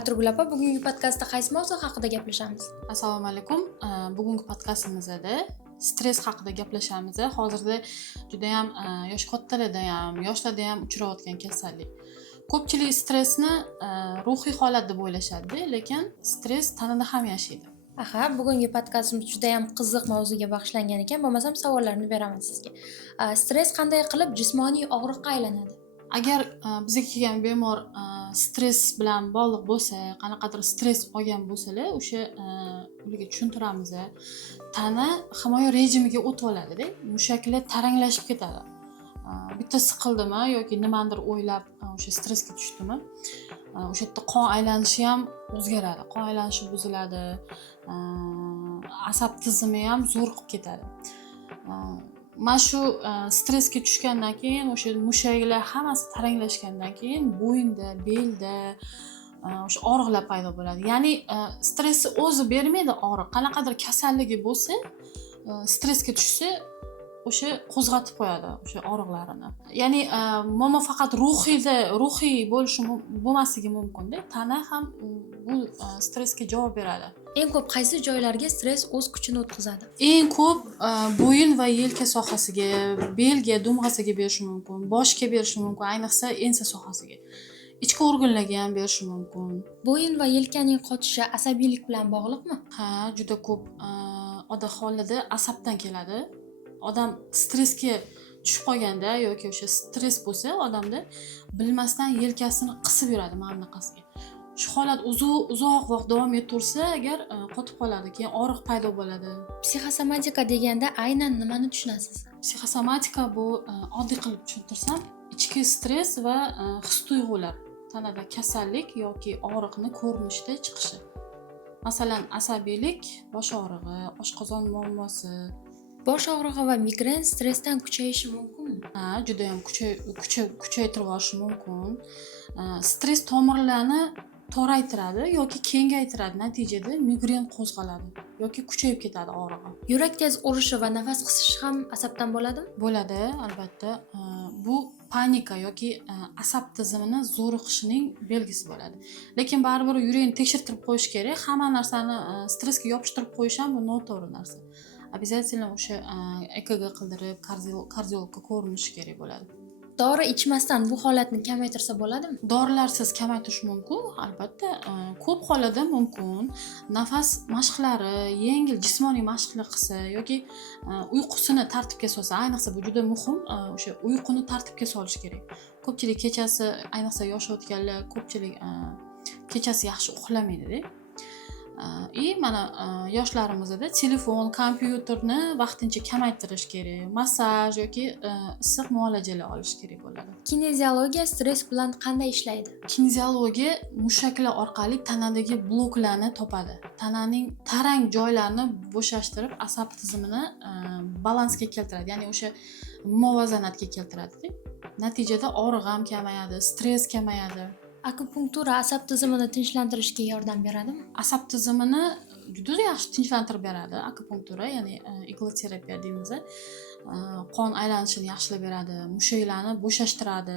Atirgul opa, bugungi podkastda qaysi mavzu haqida gaplashamiz? Assalomu alaykum. Bugungi podkastimizda stress haqida gaplashamiz. Hozirda juda ham yosh kattalarda ham, yoshlarda ham uchrayotgan kasallik. Ko'pchilik stressni ruhiy holat deb o'ylashadi, lekin stress tanada ham yashaydi. Aha, bugungi podkastimiz juda ham qiziq mavzuga bag'ishlangan ekan. Bo'lmasam savollarni beraman sizga. Stress qanday qilib jismoniy og'riqqa aylanadi? Agar bizga kelgan bemor stress bilan bog'liq bo'lsa, qanaqadir stress olgan bo'lsalar, o'sha ularga tushuntiramiz. Tana himoya rejimiga o'tib oladi-da, mushaklar taranglashib ketadi. Bitta siqildimi yoki nimadir o'ylab o'sha stressga tushdimi, o'sha yerda qon aylanishi ham o'zgaradi, qon aylanishi buziladi, asab tizimi ham zo'r qilib ketadi. Mana shu stressga tushgandan keyin o'sha mushaklar hammasi taranglashgandan keyin bo'yinda, belda o'sha og'riqlar paydo bo'ladi. Ya'ni stressni o'zi bermaydi og'riq. Qanaqadir kasalligi bo'lsa, stressga tushsa, o'sha qo'zg'atib qo'yadi o'sha og'riqlarini. Ya'ni momo faqat ruhiy bo'lishi bo'lmasligi mumkin-da. Tana ham bu stressga javob beradi. Eng ko'p qaysi joylarga stress o'z kuchini o'tkazadi? Eng ko'p bo'yin va yelka sohasiga, belga, dumg'asiga berishi mumkin, boshga berishi mumkin, ayniqsa ensa sohasiga. Ichki organlarga ham berishi mumkin. Bo'yin va yelkaning qotishi asabiylik bilan bog'liqmi? Ha, juda ko'p odat holida asabdan keladi. Odam stressga tushib qolganda yoki o'sha stress bo'lsa, odamda bilmasdan yelkasini qisib yuradi mana bunaqasiga. Shu holat uzoq vaqt davom etaversa, agar qotib qoladi, keyin og'riq paydo bo'ladi. Psixosomatika deganda aynan nimani tushunasiz? Psixosomatika bu oddiy qilib tushuntirsam, ichki stress va his-tuyg'ular tanada kasallik yoki og'riqni ko'rinishda chiqishi. Masalan, asabiylik, bosh og'rig'i, oshqozon muammosi. Bosh og'rig'i va migren stressdan kuchayishi mumkinmi? Ha, juda ham kuchaytirib yuborishi mumkin. Stress tomirlarni toraytiradi yoki kengaytiradi. Natijada migren qo'zg'aladi yoki kuchayib ketadi og'rig'i. Yurak tez urishi va nafas qisishi ham asabdan bo'ladimi? Bo'ladi, albatta. Bu panika yoki asab tizimini zo'riqishining belgisi bo'ladi. Lekin baribir yurakni tekshirtirib qo'yish kerak. Hamma narsani stressga yopishtirib qo'yish ham bu noto'g'ri narsa. Обязательно o'sha EKG qildirib, kardiologga ko'rinish kerak bo'ladi. Dori ichmasdan bu holatni kamaytirsa bo'ladimi? Dorilarsiz kamaytirish mumkin, albatta. Ko'p hollarda mumkin. Nafas mashqlari, yengil jismoniy mashqlar qilsa yoki uyqusini tartibga solsa, ayniqsa bu juda muhim, o'sha uyquni tartibga solish kerak. Ko'pchilik kechasi, ayniqsa yosh o'tganlar, ko'pchilik kechasi yaxshi uxlamaydi-da. Mana yoshlarimizda telefon, kompyuterni vaqtincha kamaytirish kerak, massaj yoki issiq muolajalar olish kerak bo'ladi. Kineziologiya stress bilan qanday ishlaydi? Kineziologiya mushaklar orqali tanadagi bloklarni topadi. Tananing tarang joylarini bo'shashtirib, asab tizimini balansga keltiradi, ya'ni o'sha muvozanatga keltiradi. Natijada og'riq ham kamayadi, stress kamayadi. Akupunktura asab tizimini tinchlantirishga yordam beradimi? Asab tizimini juda yaxshi tinchlantirib beradi akupunktura, ya'ni igloterapiya deymiz. Qon aylanishini yaxshilab beradi, mushaklarni bo'shashtiradi.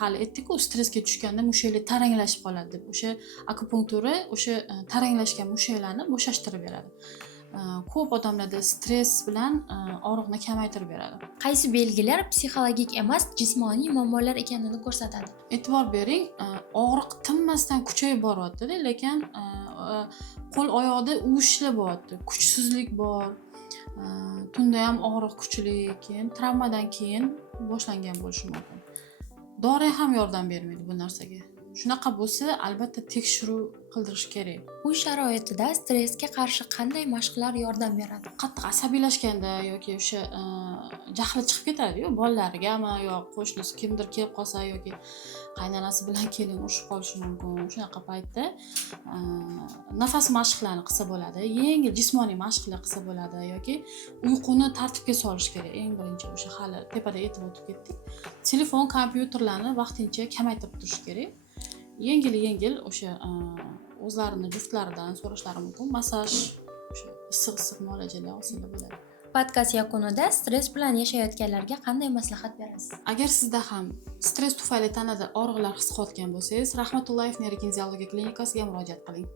Hali aytdik-ku, stressga tushganda mushaklar taranglashib qoladi deb. O'sha akupunktura o'sha taranglashgan mushaklarni bo'shashtirib beradi. Ko'p odamlarda stress bilan og'riqni kamaytirib beradi. Qaysi belgilar psixologik emas, jismoniy muammolar ekanini ko'rsatadi? E'tibor bering, og'riq tinmasdan kuchayib boryapti-da, lekin qo'l oyoqda uvishlar bo'lyapti, kuchsizlik bor. Tunda ham og'riq kuchli, keyin travmadan keyin boshlangan bo'lishi mumkin. Dori ham yordam bermaydi bu narsaga. Shunaqa bo'lsa, albatta tekshiruv qildirish kerak. Uy sharoitida stressga qarshi qanday mashqlar yordam beradi? Qattiq asabiylashganda yoki o'sha jahli chiqib ketadi-yu, bolalargami yo qo'shnisi kimdir kelib qolsa yoki qaynonasi bilan kelin urushib qolishi mumkin. Shunaqa paytda nafas mashqlarini qilsa bo'ladi, yengil jismoniy mashqlar qilsa bo'ladi yoki uyquni tartibga solish kerak. Eng birinchi o'sha hali tepada aytib o'tib ketdik. Telefon, kompyuterlarni vaqtincha kamaytirib turish kerak. Yengil o'sha o'zlarini juftlaridan so'rashlari mumkin. Massaj, o'sha issiq muolajalar olsa bo'ladi. Podkast yakunida stress bilan yashayotganlarga qanday maslahat berasiz? Agar sizda ham stress tufayli tanada og'riqlar his qilayotgan bo'lsangiz, Rahmatullayev neyrokineziyologiya klinikasiga murojaat qiling.